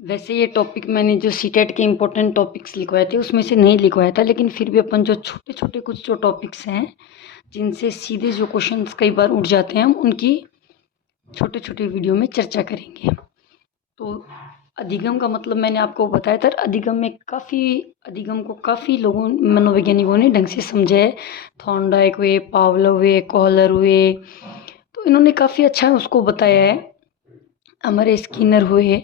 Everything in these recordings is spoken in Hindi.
वैसे ये टॉपिक मैंने जो सीटेट के इम्पोर्टेंट टॉपिक्स लिखवाए थे उसमें से नहीं लिखवाया था, लेकिन फिर भी अपन जो छोटे छोटे कुछ जो टॉपिक्स हैं जिनसे सीधे जो क्वेश्चंस कई बार उठ जाते हैं हम उनकी छोटे छोटे वीडियो में चर्चा करेंगे। तो अधिगम का मतलब मैंने आपको बताया था। अधिगम को काफ़ी लोगों मनोवैज्ञानिकों ने ढंग से समझा है। थॉर्नडाइक हुए, पावलोव हुए, कॉलर हुए, तो इन्होंने काफ़ी अच्छा उसको बताया है। हमारे स्किनर हुए,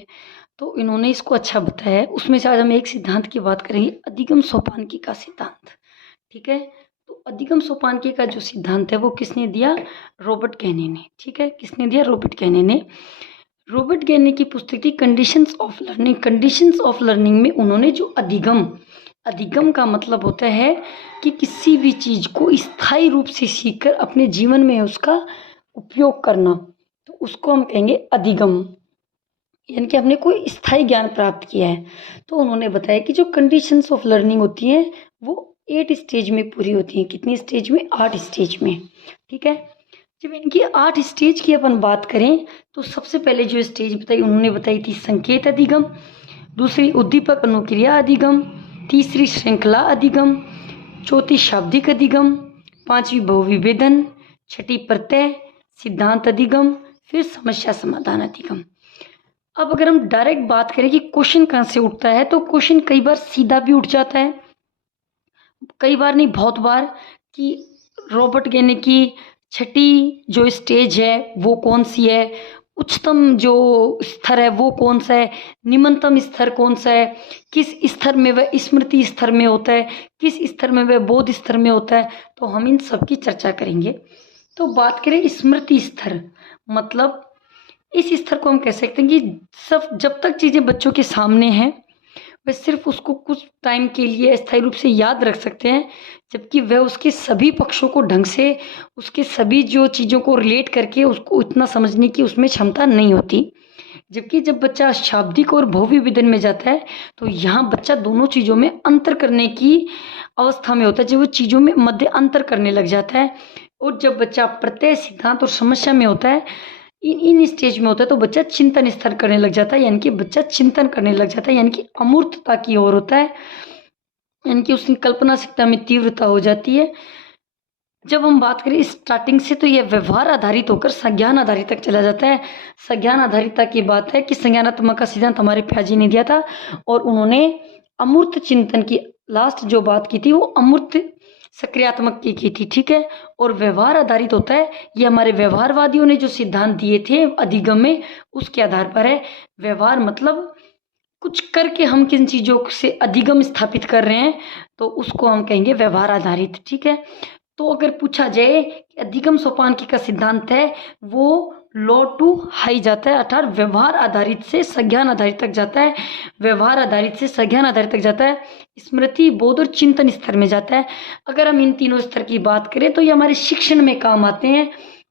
तो इन्होंने इसको अच्छा बताया है। उसमें से आज हम एक सिद्धांत की बात करेंगे, अधिगम सोपानकी का सिद्धांत। ठीक है, तो अधिगम सोपानकी का जो सिद्धांत है वो किसने दिया? रॉबर्ट कैने ने। ठीक है, किसने दिया? रॉबर्ट कैने ने। रॉबर्ट कैने की पुस्तक थी conditions of learning. Conditions of learning में उन्होंने जो अधिगम का मतलब होता है कि किसी भी चीज़ को स्थायी रूप से सीखकर अपने जीवन में उसका उपयोग करना, तो उसको हम कहेंगे अधिगम, यानी कि हमने कोई स्थायी ज्ञान प्राप्त किया है। तो उन्होंने बताया कि जो कंडीशंस ऑफ लर्निंग होती हैं वो 8 स्टेज में पूरी होती हैं। कितनी स्टेज में? 8 स्टेज में। ठीक है, जब इनकी 8 स्टेज की अपन बात करें तो सबसे पहले जो स्टेज बताई उन्होंने बताई थी संकेत अधिगम, दूसरी उद्दीपक अनुक्रिया अधिगम, तीसरी श्रृंखला अधिगम, चौथी शाब्दिक अधिगम, पांचवी बहुविभेदन, छठी प्रत्यय सिद्धांत अधिगम, फिर समस्या समाधान अधिगम। अब अगर हम डायरेक्ट बात करें कि क्वेश्चन कहाँ से उठता है, तो क्वेश्चन कई बार सीधा भी उठ जाता है, कई बार नहीं बहुत बार, कि रॉबर्ट कैने की छठी जो स्टेज है वो कौन सी है, उच्चतम जो स्तर है वो कौन सा है, निम्नतम स्तर कौन सा है, किस स्तर में वह स्मृति स्तर में होता है, किस स्तर में वह बोध स्तर में होता है, तो हम इन सब की चर्चा करेंगे। तो बात करें स्मृति स्तर, मतलब इस स्तर को हम कह सकते हैं कि सब जब तक चीज़ें बच्चों के सामने हैं वे सिर्फ उसको कुछ टाइम के लिए अस्थायी रूप से याद रख सकते हैं, जबकि वह उसके सभी पक्षों को ढंग से, उसके सभी जो चीज़ों को रिलेट करके उसको इतना समझने की उसमें क्षमता नहीं होती। जबकि जब बच्चा शाब्दिक और बहुविभेदन में जाता है तो यहाँ बच्चा दोनों चीज़ों में अंतर करने की अवस्था में होता है, जब वो चीज़ों में मध्य अंतर करने लग जाता है। और जब बच्चा प्रत्यय सिद्धांत और समस्या में होता है, इन स्टेज में होता है, तो बच्चा चिंतन स्तर करने लग जाता है, यानी कि बच्चा चिंतन करने लग जाता है, यानी कि अमूर्तता की ओर होता है, यानी कि उसकी कल्पना शक्ति में तीव्रता हो जाती है। जब हम बात करें स्टार्टिंग से, तो यह व्यवहार आधारित होकर संज्ञान आधारित तक चला जाता है। संज्ञान आधारिता की बात है कि संज्ञानात्मक का सिद्धांत हमारे पिताजी ने दिया था, और उन्होंने अमूर्त चिंतन की लास्ट जो बात की थी वो अमूर्त सक्रियात्मक की थी। ठीक है, और व्यवहार आधारित होता है, ये हमारे व्यवहारवादियों ने जो सिद्धांत दिए थे अधिगम में उसके आधार पर है। व्यवहार मतलब कुछ करके हम किन चीज़ों से अधिगम स्थापित कर रहे हैं, तो उसको हम कहेंगे व्यवहार आधारित। ठीक है, तो अगर पूछा जाए कि अधिगम सोपानकी का सिद्धांत है वो लो टू हाई जाता है, अर्थात व्यवहार आधारित से संज्ञान आधारित तक जाता है, व्यवहार आधारित से संज्ञान आधारित तक जाता है, स्मृति बोध और चिंतन स्तर में जाता है। अगर हम इन तीनों स्तर की बात करें तो ये हमारे शिक्षण में काम आते हैं,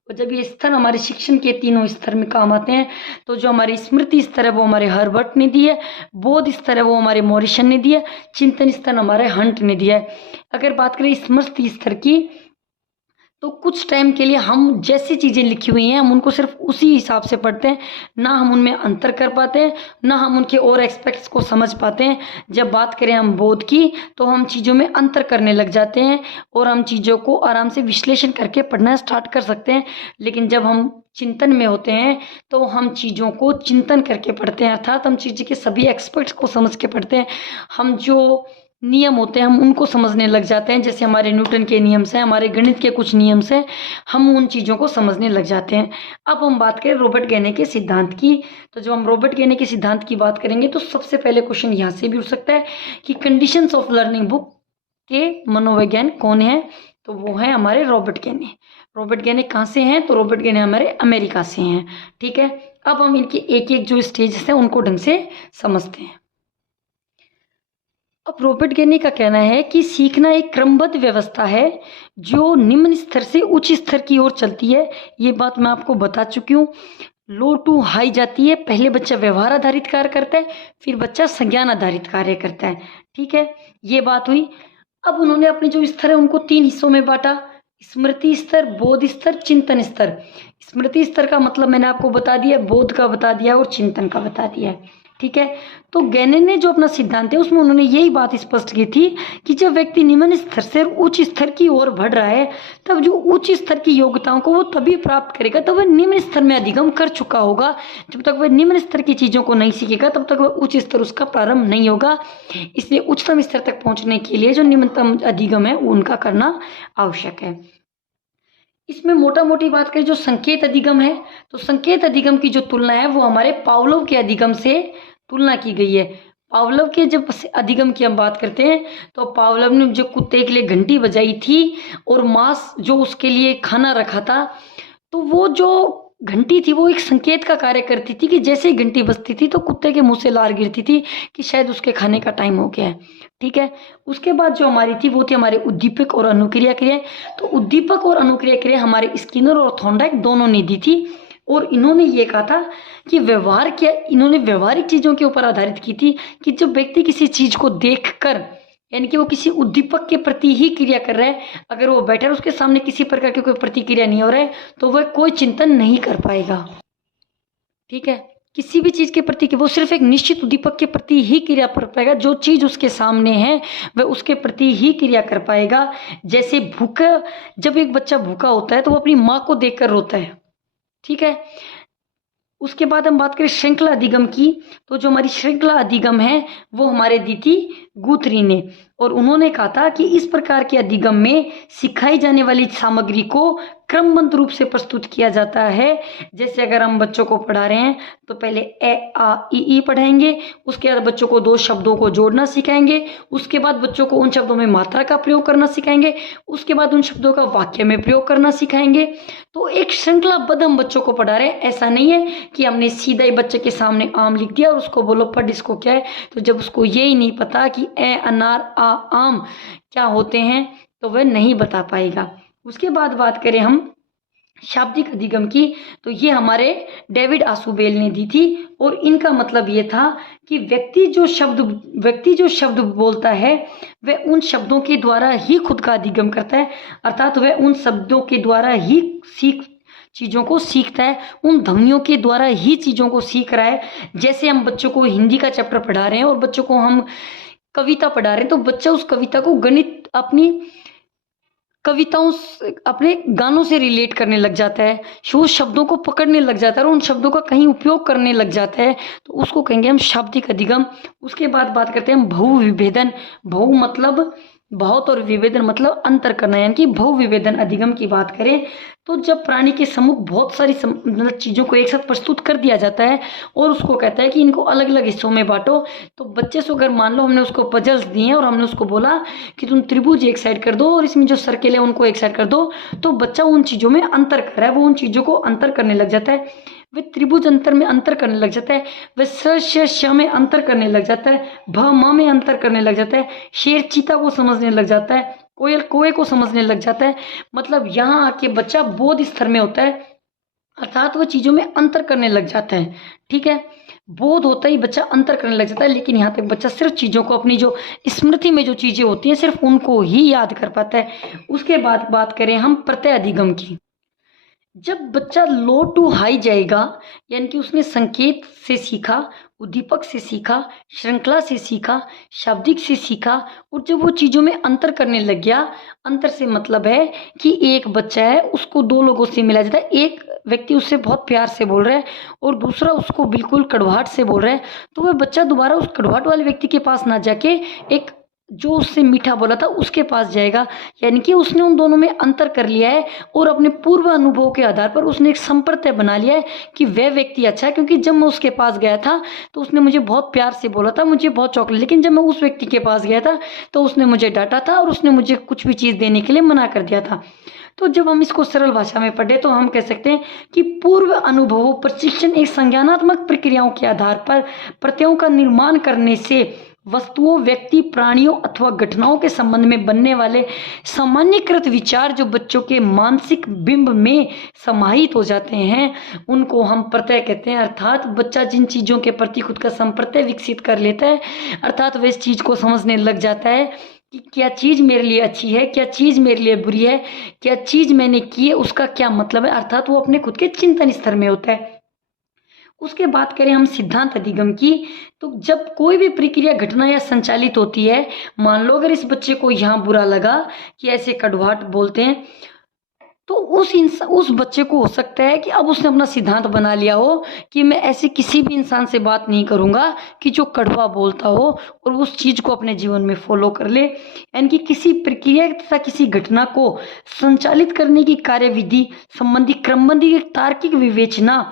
और जब ये स्तर हमारे शिक्षण के तीनों स्तर में काम आते हैं, तो जो हमारी स्मृति स्तर है वो हमारे हर्बर्ट ने दी है, बोध स्तर है वो हमारे मॉरिसन ने दिया, चिंतन स्तर हमारे हंट ने दिया है। अगर बात करें स्मृति स्तर की, तो कुछ टाइम के लिए हम जैसी चीज़ें लिखी हुई हैं हम उनको सिर्फ उसी हिसाब से पढ़ते हैं, ना हम उनमें अंतर कर पाते हैं, ना हम उनके और एस्पेक्ट्स को समझ पाते हैं। जब बात करें हम बोध की, तो हम चीज़ों में अंतर करने लग जाते हैं और हम चीज़ों को आराम से विश्लेषण करके पढ़ना स्टार्ट कर सकते हैं। लेकिन जब हम चिंतन में होते हैं तो हम चीज़ों को चिंतन करके पढ़ते हैं, अर्थात हम चीज़ के सभी एस्पेक्ट्स को समझ के पढ़ते हैं। हम जो नियम होते हैं हम उनको समझने लग जाते हैं, जैसे हमारे न्यूटन के नियम से, हमारे गणित के कुछ नियम से हम उन चीज़ों को समझने लग जाते हैं। अब हम बात करें रॉबर्ट कैने के सिद्धांत की, तो जब हम रॉबर्ट कैने के सिद्धांत की बात करेंगे तो सबसे पहले क्वेश्चन यहाँ से भी उठ सकता है कि कंडीशंस ऑफ लर्निंग बुक के मनोवैज्ञानिक कौन है, तो वो है हमारे रॉबर्ट कैने। रॉबर्ट कैने कहाँ से हैं? तो रॉबर्ट कैने हमारे अमेरिका से हैं। ठीक है, अब हम इनके एक एक जो स्टेजेस हैं उनको ढंग से समझते हैं। अब रॉबर्ट कैने का कहना है कि सीखना एक क्रमबद्ध व्यवस्था है जो निम्न स्तर से उच्च स्तर की ओर चलती है। ये बात मैं आपको बता चुकी हूँ। लो टू हाई जाती है, पहले बच्चा व्यवहार आधारित कार्य करता है, फिर बच्चा संज्ञान आधारित कार्य करता है। ठीक है, ये बात हुई। अब उन्होंने अपने जो स्तर है उनको 3 हिस्सों में बांटा, स्मृति स्तर, बोध स्तर, चिंतन स्तर। स्मृति स्तर का मतलब मैंने आपको बता दिया, बोध का बता दिया और चिंतन का बता दिया है। ठीक है। तो गैने ने जो अपना सिद्धांत है उसमें उन्होंने यही बात स्पष्ट की थी कि जब व्यक्ति निम्न स्तर से उच्च स्तर की ओर बढ़ रहा है, तब जो उच्च स्तर की योग्यताओं को वो तभी प्राप्त करेगा तब वह निम्न स्तर में अधिगम कर चुका होगा। जब तक वह निम्न स्तर की चीज़ों को नहीं सीखेगा तब तक वह उच्च स्तर उसका प्रारंभ नहीं होगा। इसलिए उच्चतम स्तर तक पहुंचने के लिए जो निम्नतम अधिगम है उनका करना आवश्यक है। इसमें मोटा मोटी बात करें जो संकेत अधिगम है, तो संकेत अधिगम की जो तुलना है वो हमारे पावलोव के अधिगम से तुलना की गई है। पावलोव के जब अधिगम की हम बात करते हैं तो पावलोव ने जो कुत्ते के लिए घंटी बजाई थी और मांस जो उसके लिए खाना रखा था, तो वो जो घंटी थी वो एक संकेत का कार्य करती थी कि जैसे ही घंटी बजती थी तो कुत्ते के मुंह से लार गिरती थी कि शायद उसके खाने का टाइम हो गया है। ठीक है। उसके बाद जो हमारी थी वो थी हमारे उद्दीपक और अनुक्रिया क्रिया। तो उद्दीपक और अनुक्रिया क्रिया हमारे स्किनर और थॉर्नडाइक दोनों ने दी थी और इन्होंने ये कहा था कि व्यवहार क्या, इन्होंने व्यवहारिक चीज़ों के ऊपर आधारित की थी कि जब व्यक्ति किसी चीज़ को देखकर, यानी कि वो किसी उद्दीपक के प्रति ही क्रिया कर रहा है, अगर वो बैठा है उसके सामने किसी प्रकार की कोई प्रतिक्रिया नहीं हो रहा है तो वह कोई चिंतन नहीं कर पाएगा। ठीक है। किसी भी चीज़ के प्रति कि वो सिर्फ एक निश्चित उद्दीपक के प्रति ही क्रिया कर पाएगा, जो चीज़ उसके सामने है वह उसके प्रति ही क्रिया कर पाएगा। जैसे भूखा, जब एक बच्चा भूखा होता है तो वो अपनी माँ को देखकर रोता है। ठीक है। उसके बाद हम बात करें श्रृंखला अधिगम की, तो जो हमारी श्रृंखला अधिगम है वो हमारे दी थी गुथरी ने, और उन्होंने कहा था कि इस प्रकार के अधिगम में सिखाई जाने वाली सामग्री को क्रमबद्ध रूप से प्रस्तुत किया जाता है। जैसे अगर हम बच्चों को पढ़ा रहे हैं तो पहले ए आ ई पढ़ाएंगे, उसके बाद बच्चों को दो शब्दों को जोड़ना सिखाएंगे, उसके बाद बच्चों को उन शब्दों में मात्रा का प्रयोग करना सिखाएंगे, उसके बाद उन शब्दों का वाक्य में प्रयोग करना सिखाएंगे। तो एक श्रृंखलाबद्ध हम बच्चों को पढ़ा रहे हैं। ऐसा नहीं है कि हमने सीधा ही बच्चे के सामने आम लिख दिया और उसको बोलो पढ़ इसको क्या है, तो जब उसको यही नहीं पता कि ए अनार आ आम क्या होते हैं तो वह नहीं बता पाएगा। उसके बाद बात करें हम शाब्दिक अधिगम की, तो ये हमारे डेविड आसुबेल ने दी थी और इनका मतलब ये था कि व्यक्ति जो शब्द बोलता है वह उन शब्दों के द्वारा ही खुद का अधिगम करता है, अर्थात वह उन शब्दों के द्वारा ही चीज़ों को सीखता है, उन ध्वनियों के द्वारा ही चीज़ों को सीख रहा है। जैसे हम बच्चों को हिंदी का चैप्टर पढ़ा रहे हैं और बच्चों को हम कविता पढ़ा रहे हैं, तो बच्चा उस कविता को गणित अपनी कविताओं अपने गानों से रिलेट करने लग जाता है, वो शब्दों को पकड़ने लग जाता है और उन शब्दों का कहीं उपयोग करने लग जाता है, तो उसको कहेंगे हम शाब्दिक अधिगम। उसके बाद बात करते हैं हम बहु विभेदन। बहु मतलब बहुत और विभेदन मतलब अंतर करना, यानी कि बहु विभेदन अधिगम की बात करें तो जब प्राणी के सम्मुख बहुत सारी मतलब चीज़ों को एक साथ प्रस्तुत कर दिया जाता है और उसको कहता है कि इनको अलग अलग हिस्सों में बांटो, तो बच्चे से अगर मान लो हमने उसको पजल्स दिए और हमने उसको बोला कि तुम त्रिभुज एक साइड कर दो और इसमें जो सर्किल है उनको एक साइड कर दो, तो बच्चा उन चीज़ों में अंतर कर रहा है, वो उन चीज़ों को अंतर करने लग जाता है। वह त्रिभुज अंतर में अंतर करने लग जाता है, वह श में अंतर करने लग जाता है, भ म में अंतर करने लग जाता है, शेर चीता को समझने लग जाता है, कोयल कौवे को समझने लग जाता है। मतलब यहाँ आके बच्चा बोध स्तर में होता है, अर्थात वह चीज़ों में अंतर करने लग जाता है। ठीक है। बोध होता ही बच्चा अंतर करने लग जाता है, लेकिन यहाँ तक बच्चा सिर्फ चीज़ों को अपनी जो स्मृति में जो चीज़ें होती हैं सिर्फ उनको ही याद कर पाता है। उसके बाद बात करें हम प्रत्यय अधिगम की। जब बच्चा लो टू हाई जाएगा, यानी कि उसने संकेत से सीखा, उद्दीपक से सीखा, श्रृंखला से सीखा, शाब्दिक से सीखा, और जब वो चीज़ों में अंतर करने लग गया, अंतर से मतलब है कि एक बच्चा है उसको दो लोगों से मिला जाता है, एक व्यक्ति उससे बहुत प्यार से बोल रहा है और दूसरा उसको बिल्कुल कड़वाहट से बोल रहा है, तो वह बच्चा दोबारा उस कड़वाहट वाले व्यक्ति के पास ना जाके एक जो उससे मीठा बोला था उसके पास जाएगा, यानी कि उसने उन दोनों में अंतर कर लिया है और अपने पूर्व अनुभव के आधार पर उसने एक संप्रत्यय बना लिया है कि वह व्यक्ति अच्छा है, क्योंकि जब मैं उसके पास गया था तो उसने मुझे बहुत प्यार से बोला था, मुझे बहुत चॉकलेट, लेकिन जब मैं उस व्यक्ति के पास गया था तो उसने मुझे डांटा था और उसने मुझे कुछ भी चीज़ देने के लिए मना कर दिया था। तो जब हम इसको सरल भाषा में पढ़े तो हम कह सकते हैं कि पूर्व अनुभवों प्रशिक्षण एक संज्ञानात्मक प्रक्रियाओं के आधार पर प्रत्ययों का निर्माण करने से वस्तुओं, व्यक्ति, प्राणियों अथवा घटनाओं के संबंध में बनने वाले सामान्यकृत विचार जो बच्चों के मानसिक बिंब में समाहित हो जाते हैं उनको हम प्रत्यय कहते हैं। अर्थात बच्चा जिन चीज़ों के प्रति खुद का संप्रत्यय विकसित कर लेता है, अर्थात वह इस चीज़ को समझने लग जाता है कि क्या चीज़ मेरे लिए अच्छी है, क्या चीज़ मेरे लिए बुरी है, क्या चीज़ मैंने की है उसका क्या मतलब है, अर्थात वो अपने खुद के चिंतन स्तर में होता है। उसके बाद करें हम सिद्धांत अधिगम की, तो जब कोई भी प्रक्रिया घटना या संचालित होती है, मान लो अगर इस बच्चे को यहाँ बुरा लगा कि ऐसे कड़वाहट बोलते हैं, तो उस बच्चे को हो सकता है कि अब उसने अपना सिद्धांत बना लिया हो कि मैं ऐसे किसी भी इंसान से बात नहीं करूंगा कि जो कड़वा बोलता हो, और उस चीज को अपने जीवन में फॉलो कर ले। यानी कि किसी प्रक्रिया तथा किसी घटना को संचालित करने की कार्यविधि संबंधी क्रमबंधी एक तार्किक विवेचना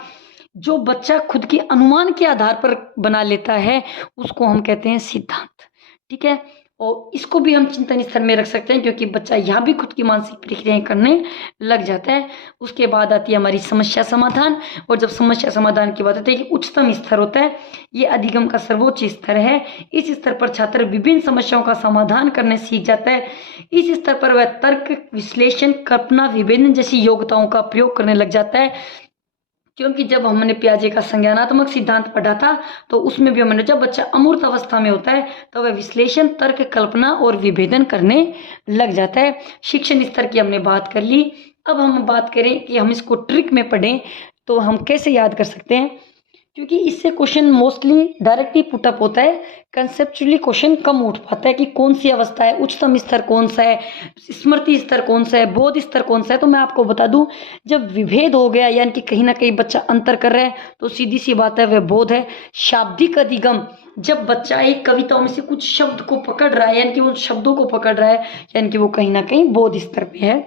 जो बच्चा खुद के अनुमान के आधार पर बना लेता है, उसको हम कहते हैं सिद्धांत। ठीक है, और इसको भी हम चिंतन स्तर में रख सकते हैं, क्योंकि बच्चा यहाँ भी खुद की मानसिक प्रक्रियाएं करने लग जाता है। उसके बाद आती है हमारी समस्या समाधान, और जब समस्या समाधान की बात आती है कि उच्चतम स्तर होता है, ये अधिगम का सर्वोच्च स्तर है। इस स्तर पर छात्र विभिन्न समस्याओं का समाधान करने सीख जाता है। इस स्तर पर वह तर्क, विश्लेषण, कल्पना, विभिन्न जैसी योग्यताओं का प्रयोग करने लग जाता है। क्योंकि जब हमने पियाजे का संज्ञानात्मक सिद्धांत पढ़ा था, तो उसमें भी हमने, जब बच्चा अमूर्त अवस्था में होता है तो वह विश्लेषण, तर्क, कल्पना और विभेदन करने लग जाता है। शिक्षण स्तर की हमने बात कर ली। अब हम बात करें कि हम इसको ट्रिक में पढ़ें तो हम कैसे याद कर सकते हैं, क्योंकि इससे क्वेश्चन मोस्टली डायरेक्टली पुटअप होता है, कंसेप्चुअली क्वेश्चन कम उठ पाता है कि कौन सी अवस्था है, उच्चतम स्तर कौन सा है, स्मृति स्तर कौन सा है, बोध स्तर कौन सा है। तो मैं आपको बता दूं, जब विभेद हो गया यानी कि कहीं ना कहीं बच्चा अंतर कर रहा है, तो सीधी सी बात है वह बोध है। शाब्दिक अधिगम, जब बच्चा एक कविताओं में से कुछ शब्द को पकड़ रहा है, यानी कि उन शब्दों को पकड़ रहा है, यानी कि वो कहीं ना कहीं बोध स्तर पे है।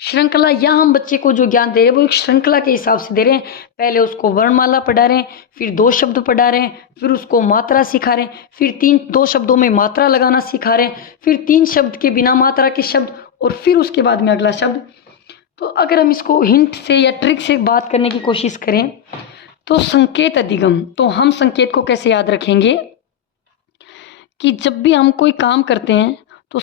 श्रृंखला, यहाँ हम बच्चे को जो ज्ञान दे रहे हैं वो एक श्रृंखला के हिसाब से दे रहे हैं। पहले उसको वर्णमाला पढ़ा रहे हैं, फिर 2 शब्द पढ़ा रहे हैं, फिर उसको मात्रा सिखा रहे हैं, फिर 2 शब्दों में मात्रा लगाना सिखा रहे हैं, फिर 3 शब्द के बिना मात्रा के शब्द, और फिर उसके बाद में अगला शब्द। तो अगर हम इसको हिंट से या ट्रिक से बात करने की कोशिश करें तो संकेत अधिगम, तो हम संकेत को कैसे याद रखेंगे कि जब भी हम कोई काम करते हैं